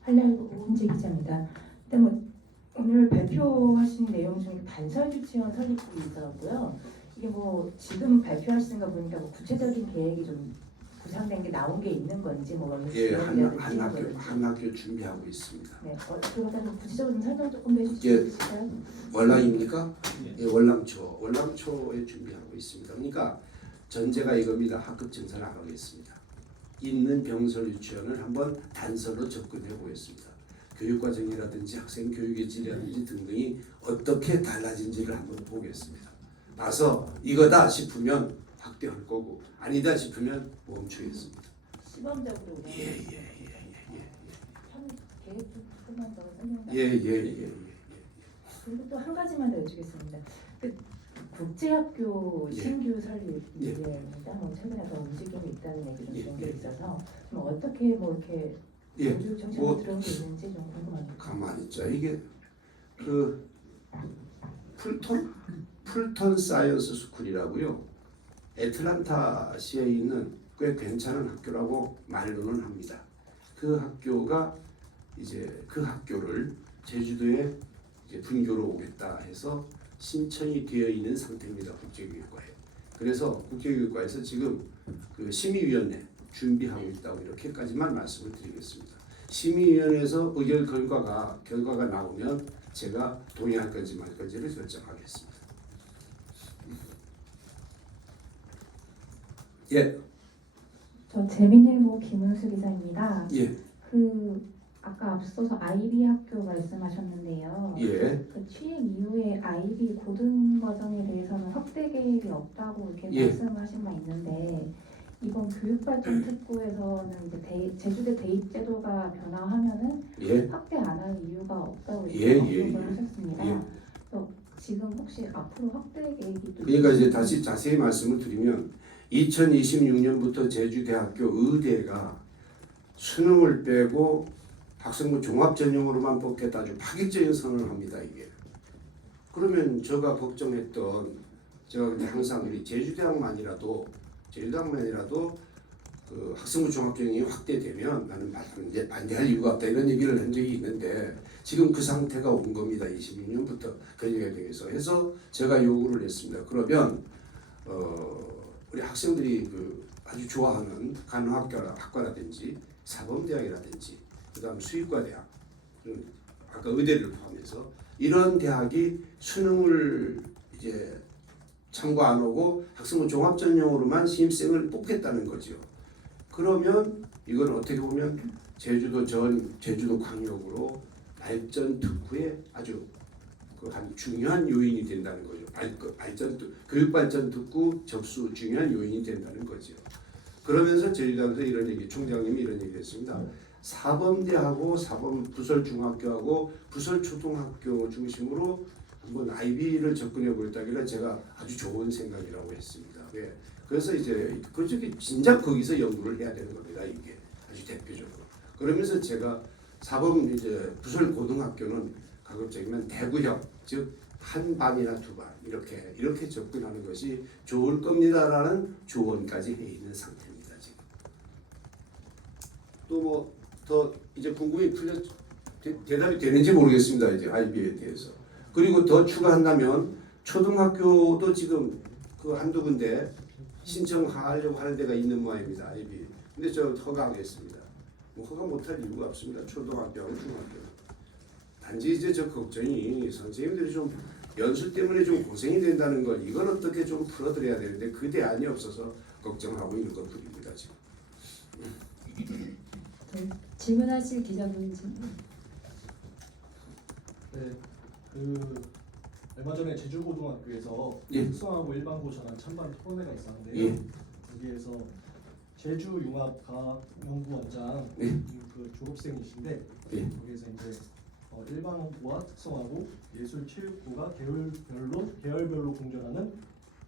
한량구 오은재 기자입니다. 근데 뭐 오늘 발표하신 내용 중에 반설 유치원 설립이 있더라고요. 이게 뭐 지금 발표하시는 거 보니까 뭐 구체적인 계획이 좀 구상된 게 나온 게 있는 건지 뭐 예, 한 학교 준비하고 있습니다. 네, 그러다 좀 구체적으로 좀 설명 조금 해주실 수 예. 있을까요? 월남입니까? 예, 월남초에 준비하고 있습니다. 그러니까 전제가 이겁니다. 학급 증설 나가겠습니다. 있는 병설 유치원을 한번 단설로 접근해 보겠습니다. 교육과정이라든지 학생 교육의 질이라든지 등등이 어떻게 달라진지를 한번 보겠습니다. 봐서 이거다 싶으면 확대할 거고, 아니다 싶으면 멈추겠습니다. 시범적으로 예. 현 계획 조금만 더 설명. 예. 그리고 또 한 가지만 더 여쭈겠습니다. 그 국제학교 예. 신규 설립 예. 문제입니다. 뭐 최근에 더 움직임이 있다는 얘기 좀 예. 들은 게 있어서 좀 어떻게 뭐 이렇게 예. 정책이 뭐 들어온 게 있는지 좀 궁금합니다. 가만히 있자. 이게 그 풀턴 사이언스 스쿨이라고요. 애틀란타시에 있는 꽤 괜찮은 학교라고 말로는 합니다. 그 학교가 이제 그 학교를 제주도에 이제 분교로 오겠다 해서 신청이 되어 있는 상태입니다. 국제교육과에. 그래서 국제교육과에서 지금 그 심의위원회 준비하고 있다고 이렇게까지만 말씀을 드리겠습니다. 심의위원회에서 의결 결과가 나오면 제가 동의할 건지 말 건지를 결정하겠습니다. 예. 저 재민일보 김은수 기자입니다. 예. 아까 앞서서 아이비 학교 말씀하셨는데요. 예. 그 취임 이후에 아이비 고등과정에 대해서는 확대 계획이 없다고 이렇게 예. 말씀하신 바 있는데, 이번 교육발전 특구에서는 이제 제주대 대입 제도가 변화하면은 예. 확대 안 할 이유가 없다고 예, 이렇게 예, 언급을 예. 하셨습니다. 예. 또 지금 혹시 앞으로 확대 계획이 또 그러니까 이제 다시 자세히 말씀을 드리면 2026년부터 제주대학교 의대가 수능을 빼고 학생부 종합 전형으로만 뽑겠다 아주 파격적인 선언을 합니다. 이게. 그러면 제가 걱정했던, 제가 근데 항상 우리 제주대학만이라도 그 학생부 종합전형이 확대되면 나는 이제 반대할 이유가 없다 이런 얘기를 한 적이 있는데 지금 그 상태가 온 겁니다. 26년부터 교육과정에서 해서 제가 요구를 했습니다. 그러면 우리 학생들이 그 아주 좋아하는 간호학과라든지 사범대학이라든지 그다음 수의과대학 아까 의대를 포함해서 이런 대학이 수능을 이제 참고 안 오고 학생부 종합전형으로만 신입생을 뽑겠다는 거죠. 그러면 이건 어떻게 보면 제주도 광역으로 발전 특구의 아주 한 중요한 요인이 된다는 거죠. 교육 발전 특구 접수 중요한 요인이 된다는 거죠. 그러면서 제주도에서 이런 얘기, 총장님이 이런 얘기했습니다. 사범대하고 부설중학교하고 부설초등학교 중심으로 한번 IB를 접근해 보겠다길래 제가 아주 좋은 생각이라고 했습니다. 예. 그래서 이제 그저기 진작 거기서 연구를 해야 되는 겁니다. 이게 아주 대표적으로. 그러면서 제가 사범 이제 부설 고등학교는 가급적이면 대구형 즉 한 반이나 두 반 이렇게 접근하는 것이 좋을 겁니다라는 조언까지 해 있는 상태입니다. 지금. 또 뭐 더 이제 궁금이 대답이 되는지 모르겠습니다. 이제 IB에 대해서. 그리고 더 추가한다면 초등학교도 지금 그 한두 군데 신청하려고 하는 데가 있는 모양입니다. IB. 근데 저 허가하겠습니다. 뭐 허가 못할 이유가 없습니다. 초등학교하고 중학교. 단지 이제 저 걱정이 선생님들이 좀 연수 때문에 좀 고생이 된다는 걸 이걸 어떻게 좀 풀어드려야 되는데 그 대안이 없어서 걱정하고 있는 것뿐입니다. 지금. 네, 질문하실 기자분 네, 그 얼마 전에 제주고등학교에서 예. 특성하고 일반고 전환 찬반 토론회가 있었는데요. 예. 여기에서 제주융합과학 연구원장 예. 그 졸업생이신데 예. 거기에서 이제 일반고와 특성하고 예술체육고가 계열별로 공존하는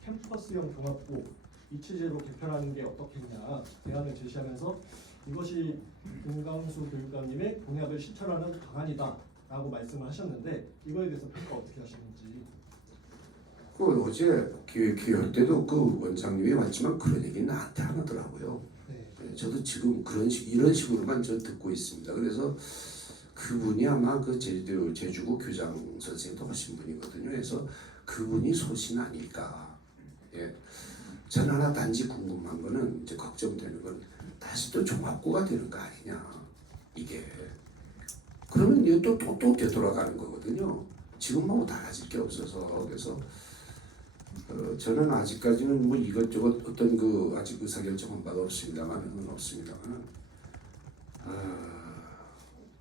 캠퍼스형 종합고 이 체제로 개편하는 게 어떻겠냐 대안을 제시하면서 이것이 김강수 교육감님의 공약을 실천하는 방안이다라고 말씀을 하셨는데 이거에 대해서 평가 어떻게 하시는지. 그 어제 기획 때도 그 원장님이 왔지만 그런 얘기 나한테 안 하더라고요. 네. 저도 지금 이런 식으로만 저 듣고 있습니다. 그래서 그분이 아마 그 제주고 교장 선생님도 하신 분이거든요. 그래서 그분이 소신 아닐까. 예. 저는 하나 단지 궁금한 거는 이제 걱정되는 건 다시 또 종합고가 되는 거 아니냐 이게. 그러면 이게 또 되돌아가는 거거든요. 지금하고 달라질 게 없어서 그래서 저는 아직까지는 뭐 이것저것 어떤 그 아직 의사결정은 바가 없습니다만은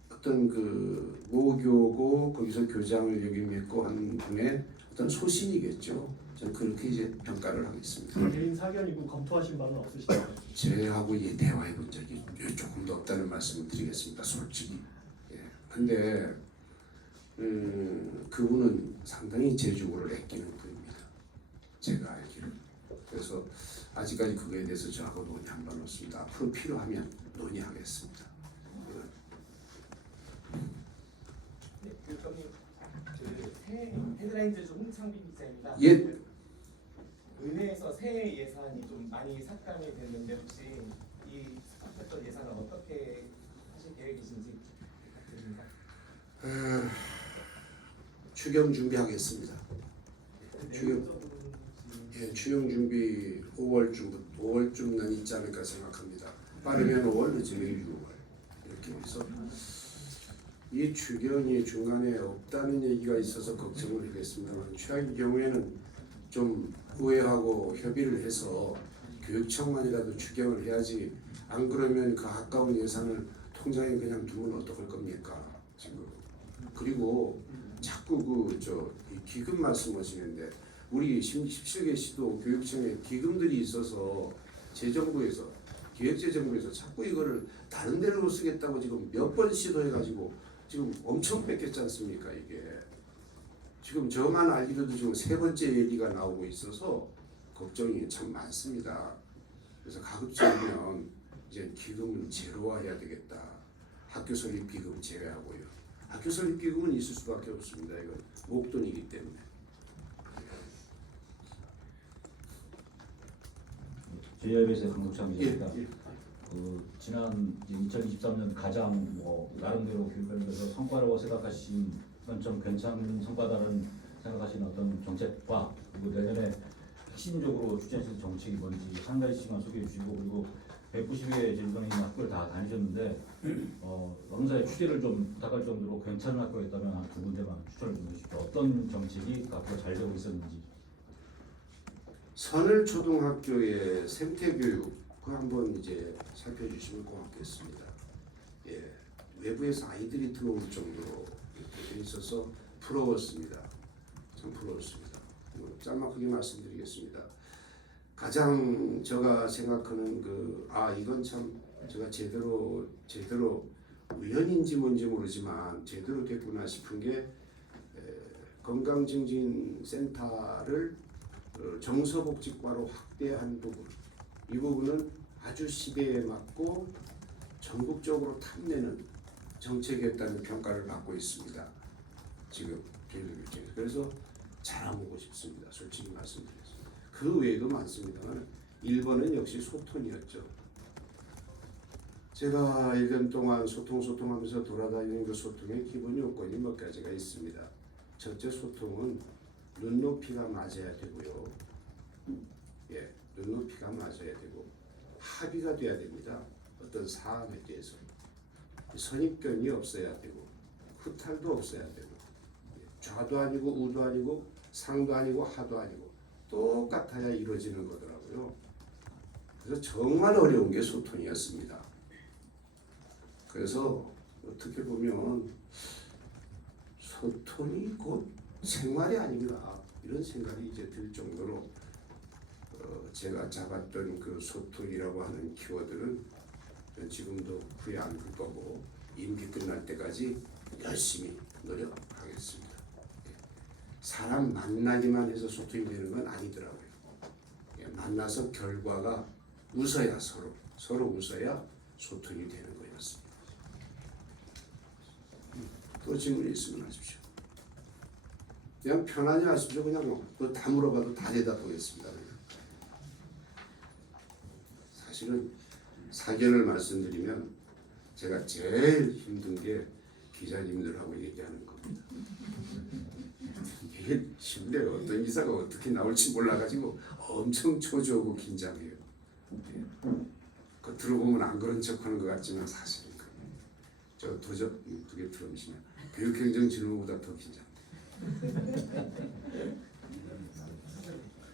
어떤 그 모교고 거기서 교장을 역임했고 하는 분의 어떤 소신이겠죠. 저는 그렇게 이제 평가를 하겠습니다. 개인 사견이고 검토하신 바는 없으시나요? 제하고 대화해 본 적이 조금도 없다는 말씀을 드리겠습니다. 솔직히. 예. 근데 그분은 상당히 제주고를 아끼는 분입니다. 제가 알기로. 그래서 아직까지 그거에 대해서 저하고 논의한 바는 없습니다. 앞으로 필요하면 논의하겠습니다. 네, 교육감님, 새해 헤드라인 좀 홍창빈 기자입니다. 예. 의회에서 새해 예산이 좀 많이 삭감이 됐는데 혹시 이 삭감됐던 예산을 어떻게 하실 계획이신지 부탁드립니다. 추경 준비하겠습니다. 추경 준비 5월쯤은 있지 않을까 생각합니다. 빠르면 5월, 늦으면 6월 이렇게 해서 이 추경이 중간에 없다는 얘기가 있어서 걱정을 하겠습니다만 최악의 경우에는 좀 의회하고 협의를 해서 교육청만이라도 추경을 해야지 안 그러면 그 아까운 예산을 통장에 그냥 두면 어떡할 겁니까 지금. 그리고 자꾸 이 기금 말씀하시는데 우리 17개 시도 교육청에 기금들이 있어서 재정부에서 기획재정부에서 자꾸 이거를 다른 데로 쓰겠다고 지금 몇 번 시도해가지고 지금 엄청 뺏겼지 않습니까 이게. 지금 저만 알기로도 지금 3번째 얘기가 나오고 있어서 걱정이 참 많습니다. 그래서 가급적이면 이제 기금은 제로화해야 되겠다. 학교 설립 기금 제외하고요. 학교 설립 기금은 있을 수밖에 없습니다. 이건 목돈이기 때문에. JRBS의 강국창 기자입니다. 지난 2023년 가장 나름대로 교육관님께서 성과라고 생각하신 건 좀 괜찮은 성과다는 생각하시는 어떤 정책과 그리고 내년에 핵심적으로 추진하실 정책이 뭔지 한 가지씩만 소개해 주시고, 그리고 190회 제주도민이 학교를 다 다니셨는데 언사의 추계를 좀 부탁할 정도로 괜찮은 학교가 있다면 한 두 군데만 추천을 좀 해주십시오. 어떤 정책이 앞으로 잘 되고 있었는지. 선을초등학교의 생태교육 그 한번 이제 살펴주시면 고맙겠습니다. 예, 외부에서 아이들이 들어올 정도로 이렇게 돼 있어서 부러웠습니다. 참 부러웠습니다. 짤막하게 말씀드리겠습니다. 가장 제가 생각하는 이건 참 제가 제대로 우연인지 뭔지 모르지만 제대로 됐구나 싶은 게 건강증진센터를 정서복지과로 확대한 부분, 이 부분은 아주 시대에 맞고 전국적으로 탐내는 정책이었다는 평가를 받고 있습니다. 지금 교육청에서. 그래서 잘하고 싶습니다. 솔직히 말씀드리겠습니다. 그 외에도 많습니다만 1번은 역시 소통이었죠. 제가 1년 동안 소통하면서 돌아다니는 그 소통의 기본 요건이 몇 가지가 있습니다. 첫째, 소통은 눈높이가 맞아야 되고요. 예, 눈높이가 맞아야 되고 합의가 돼야 됩니다. 어떤 사안에 대해서 선입견이 없어야 되고 후탈도 없어야 되고 좌도 아니고 우도 아니고 상도 아니고 하도 아니고 똑같아야 이루어지는 거더라고요. 그래서 정말 어려운 게 소통이었습니다. 그래서 어떻게 보면 소통이 곧 생활이 아닌가 이런 생각이 이제 들 정도로 제가 잡았던 그 소통이라고 하는 키워드는 지금도 후회 안 할 거고 임기 끝날 때까지 열심히 노력하겠습니다. 사람 만나기만 해서 소통이 되는 건 아니더라고요. 만나서 결과가 웃어야 서로 웃어야 소통이 되는 거였습니다. 또 질문이 있으면 하십시오. 그냥 편안히 하십시오. 그냥 다 물어봐도 다 대답하겠습니다. 사실은 사견을 말씀드리면 제가 제일 힘든 게 기자님들하고 얘기하는 겁니다. 이게 힘들어요. 어떤 기사가 어떻게 나올지 몰라가지고 엄청 초조하고 긴장해요. 겉으로 보면 안 그런 척하는 것 같지만 사실은 그래요. 저 도적 두개 들어오시면 교육행정 질문보다 더 긴장돼요.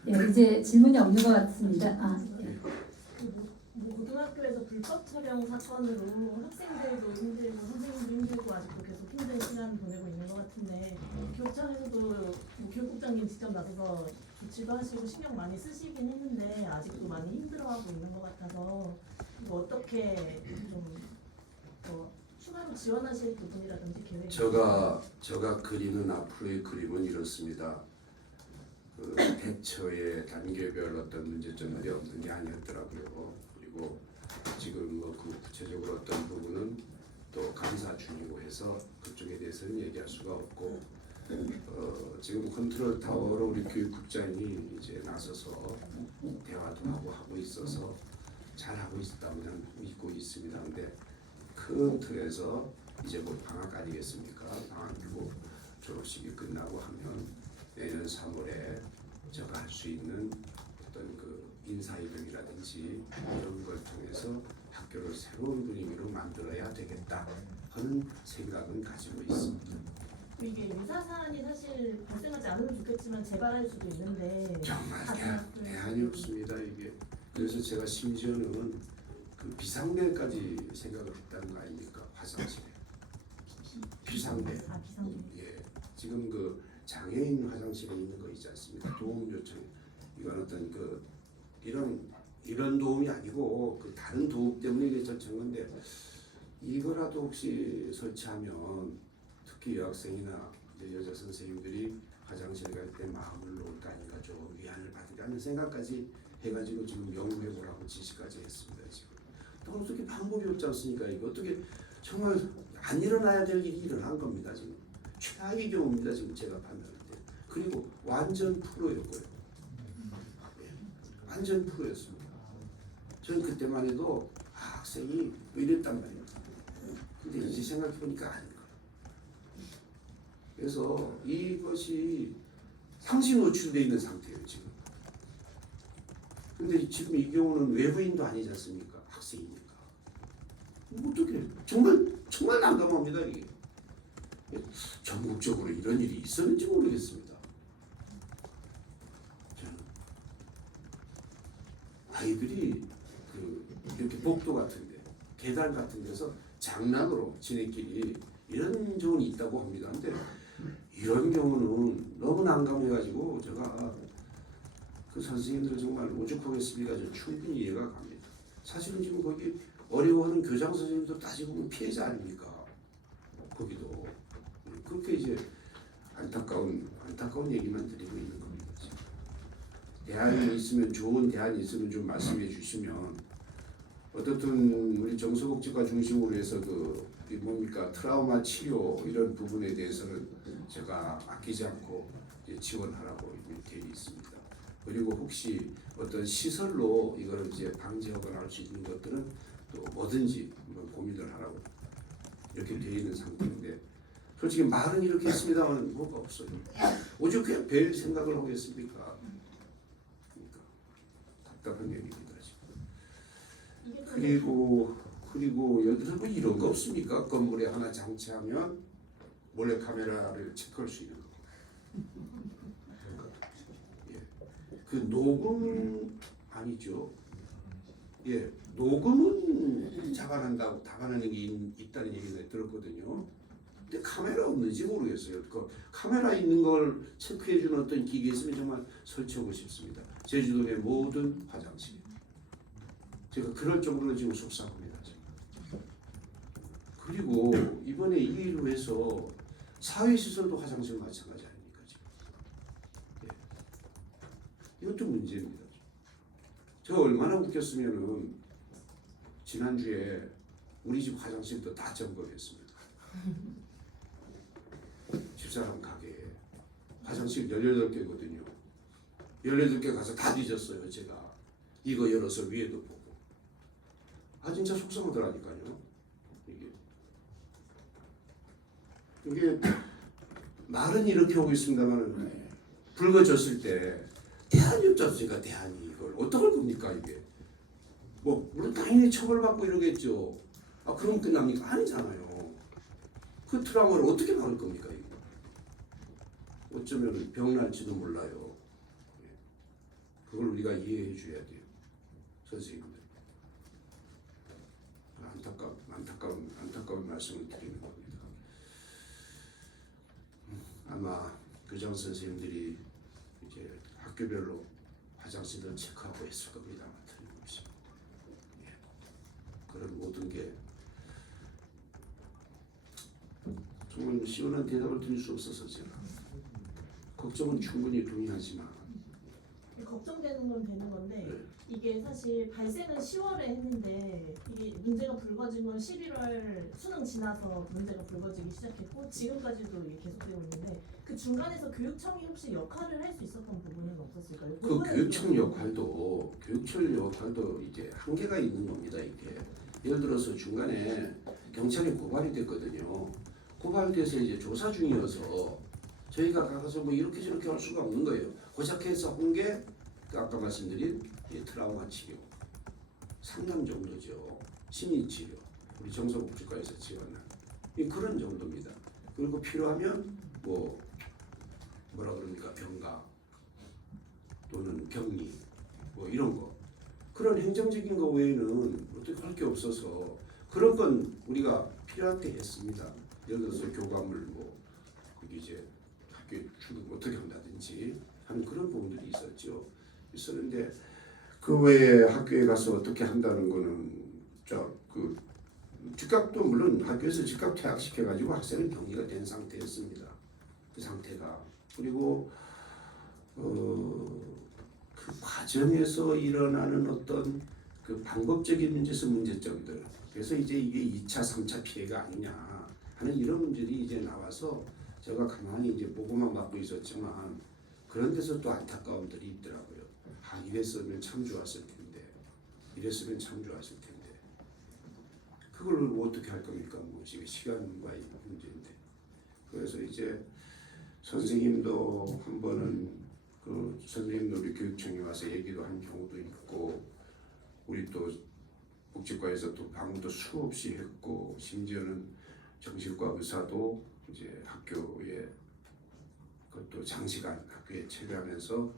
예, 이제 질문이 없는 것 같습니다. 고등학교에서 불법 촬영 사건으로 학생들도 힘들고 선생님도 힘들고 아직도 계속 힘든 시간 보내고 있는 것 같은데 교육청에서도 교육국장님 직접 나서서 조치도 하시고 신경 많이 쓰시긴 했는데 아직도 많이 힘들어하고 있는 것 같아서 이거 어떻게 좀 더 추가로 지원하실 부분이라든지 계획이 제가 그리는 앞으로의 그림은 이렇습니다. 대처의 단계별 어떤 문제점들이 없는 게 아니었더라고요. 그리고 지금 그 구체적으로 어떤 부분은 또 감사 중이고 해서 그쪽에 대해서는 얘기할 수가 없고 지금 컨트롤 타워로 우리 교육국장이 이제 나서서 대화도 하고 있어서 잘 하고 있다고 저는 믿고 있습니다. 근데 큰 틀에서 이제 뭐 방학 아니겠습니까? 방학이고 졸업식이 끝나고 하면 내년 3월에 제가 할 수 있는 어떤 그 인사이동이라든지 이런 걸 통해서 학교를 새로운 분위기로 만들어야 되겠다 하는 생각은 가지고 있습니다. 이게 유사 사안이 사실 발생하지 않으면 좋겠지만 재발할 수도 있는데 정말 대안이 없습니다 이게. 그래서 제가 심지어는 그 비상벨까지 생각을 했다는 거 아닙니까? 화장실에 비상벨. 예, 지금 그 장애인 화장실에 있는 거 있지 않습니까? 도움 요청. 이건 어떤 그 이런 도움이 아니고 그 다른 도움 때문에 이게 설치한 건데 이거라도 혹시 설치하면 특히 여학생이나 이제 여자 선생님들이 화장실 갈 때 마음을 놓을 거 아닌가 좀 위안을 받으려는 생각까지 해가지고 지금 연구해 보라고 지시까지 했습니다. 지금 또 어떻게 방법이 없지 않습니까? 이거 어떻게 정말 안 일어나야 될 일이 일어난 겁니다. 지금 최악의 경우입니다. 지금 제가 판단할 때. 그리고 완전 프로였고요. 완전 프로였습니다. 저는 그때만 해도 학생이 또 이랬단 말이에요. 근데 이제 생각해 보니까 아닌 거예요. 그래서 이것이 상시 노출되어 있는 상태예요 지금. 근데 지금 이 경우는 외부인도 아니지 않습니까? 학생이니까. 어떻게 정말 난감합니다 이게. 전국적으로 이런 일이 있었는지 모르겠습니다. 저는 아이들이 이렇게 복도 같은데 계단 같은 데서 장난으로 지네끼리 이런 적은 있다고 합니다. 근데 이런 경우는 너무 난감해가지고 제가 그 선생님들 정말 오죽하겠습니까? 저 충분히 이해가 갑니다. 사실은 지금 거기 어려워하는 교장 선생님도 따지고 보면 피해자 아닙니까? 거기도 그렇게 이제 안타까운 얘기만 드리고 있는 겁니다. 지금. 대안이 있으면 좋은 대안이 있으면 좀 말씀해 주시면 어떻든 우리 정서복지과 중심으로 해서 이 뭡니까 트라우마 치료 이런 부분에 대해서는 제가 아끼지 않고 이제 지원하라고 계획이 있습니다. 그리고 혹시 어떤 시설로 이걸 이제 방지하거나 할 수 있는 것들은 또 뭐든지 한번 고민을 하라고 이렇게 되어 있는 상태인데 솔직히 말은 이렇게 했습니다만 뭐가 없어요. 오죽해 뵐 생각을 하겠습니까? 그러니까 답답한 얘기입니다. 그리고 예를 들어서 뭐 이런 거 없습니까? 건물에 하나 장치하면 몰래 카메라를 체크할 수 있는 거. 예. 그 녹음 아니죠. 예, 녹음은 잡아내는 게 있다는 얘기를 들었거든요. 근데 카메라 없는지 모르겠어요. 그 카메라 있는 걸 체크해주는 어떤 기계 있으면 정말 설치하고 싶습니다. 제주도의 모든 화장실. 제가 그럴 정도로 지금 속상합니다. 지금. 그리고 이번에 이 일로 해서 사회시설도 화장실 마찬가지 아닙니까 지금. 예. 이것도 문제입니다. 제가 얼마나 웃겼으면은 지난주에 우리 집 화장실도 다 점검했습니다. 집사람 가게에 화장실 18개거든요. 18개 가서 다 뒤졌어요. 제가 이거 열어서 위에도 보고. 아 진짜 속상하더라니까요. 이게 말은 이렇게 하고 있습니다만 불거졌을 때 대안이 없지 않습니까? 대안이 이걸 어떡할 겁니까 이게? 뭐 물론 당연히 처벌받고 이러겠죠. 아 그럼 끝납니까? 아니잖아요. 그 트라우마를 어떻게 막을 겁니까 이거? 어쩌면 병날지도 몰라요. 그걸 우리가 이해해 줘야 돼요. 선생님들. 안타까운 말씀을 드리는 겁니다. 아마 교장 선생님들이 이제 학교별로 화장실을 체크하고 있을 겁니다. 틀림없이. 예. 그런 모든 게 정말 시원한 대답을 드릴 수 없어서 제가 걱정은 충분히 동의하지만 걱정되는 건 되는 건데 네. 이게 사실 발생은 10월에 했는데 이게 문제가 불거진 건 11월 수능 지나서 문제가 불거지기 시작했고 지금까지도 이게 계속되고 있는데 그 중간에서 교육청이 혹시 역할을 할 수 있었던 부분은 없었을까요? 그 교육청 역할도 이제 한계가 있는 겁니다. 이게 예를 들어서 중간에 경찰에 고발이 됐거든요. 고발돼서 이제 조사 중이어서 저희가 가서 뭐 이렇게 저렇게 할 수가 없는 거예요. 고작해서 한 게 아까 말씀드린 트라우마 치료 상담 정도죠. 심리 치료 우리 정서복지과에서 지원한 그런 정도입니다. 그리고 필요하면 뭐라 그럽니까 병가 또는 격리 뭐 이런 거 그런 행정적인 거 외에는 어떻게 할 게 없어서 그런 건 우리가 필요할 때 했습니다. 예를 들어서 교감을 거기 이제 학교에 출근 어떻게 한다든지 하는 그런 부분들이 있었는데 그 외에 학교에 가서 어떻게 한다는 거는 그 즉각도 물론 학교에서 즉각 퇴학시켜가지고 학생은 격리가 된 상태였습니다. 그 상태가 그리고 그 과정에서 일어나는 어떤 그 방법적인 문제에서 문제점들 그래서 이제 이게 2차, 3차 피해가 아니냐 하는 이런 문제들이 이제 나와서 제가 가만히 이제 보고만 받고 있었지만 그런 데서 또 안타까움들이 있더라고요. 이랬으면 참 좋았을 텐데. 그걸 어떻게 할 겁니까? 뭐 지금 시간과의 문제인데. 그래서 이제 선생님도 한 번은 그 선생님도 우리 교육청에 와서 얘기도 한 경우도 있고, 우리 또 복지과에서 또 방문도 수없이 했고, 심지어는 정신과 의사도 이제 학교에 그것도 장시간 학교에 체류하면서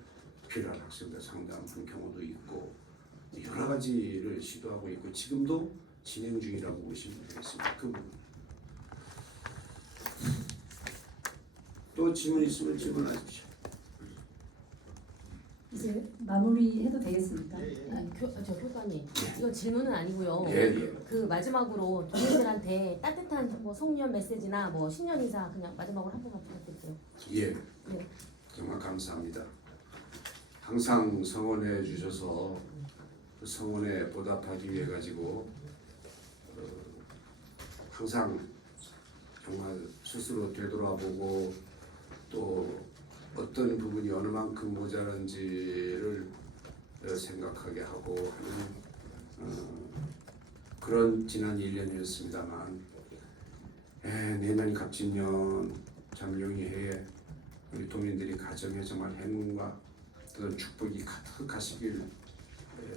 필요한 학생들 상담한 경우도 있고, 여러 가지를 시도하고 있고 지금도 진행 중이라고 보시면 되겠습니다. 그 부분. 또 질문 있으면 질문하십시오. 이제 마무리해도 되겠습니까? 저 교관님, 이거 질문은 아니고요. 예. 그 마지막으로 동료들한테 따뜻한 뭐 송년 메시지나 뭐 신년 인사 그냥 마지막으로 한 번만 부탁드릴게요. 예. 네. 정말 감사합니다. 항상 성원해 주셔서 그 성원에 보답하기 위해 가지고 항상 정말 스스로 되돌아보고 또 어떤 부분이 어느 만큼 모자란지를 생각하게 하고 하는 그런 지난 1년이었습니다만, 내년 갑진년 잠룡이 해에 우리 도민들이 가정에 정말 행운과 어떤 축복이 가득하시길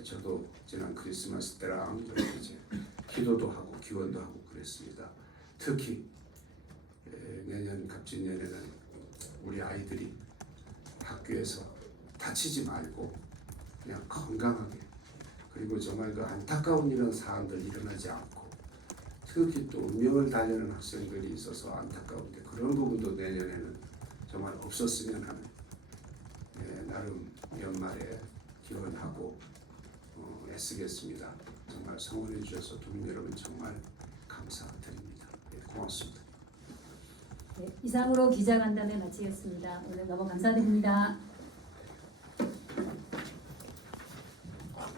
저도 지난 크리스마스 때랑 이제 기도도 하고 기원도 하고 그랬습니다. 특히 내년 갑진년에는 우리 아이들이 학교에서 다치지 말고 그냥 건강하게, 그리고 정말 그 안타까운 이런 사안들 일어나지 않고, 특히 또 운명을 달리는 학생들이 있어서 안타까운데 그런 부분도 내년에는 정말 없었으면 하는 나름 연말에 기원하고 애쓰겠습니다. 정말 성원해 주셔서 도민 여러분 정말 감사드립니다. 고맙습니다. 네, 이상으로 기자간담회 마치겠습니다. 오늘 너무 감사드립니다.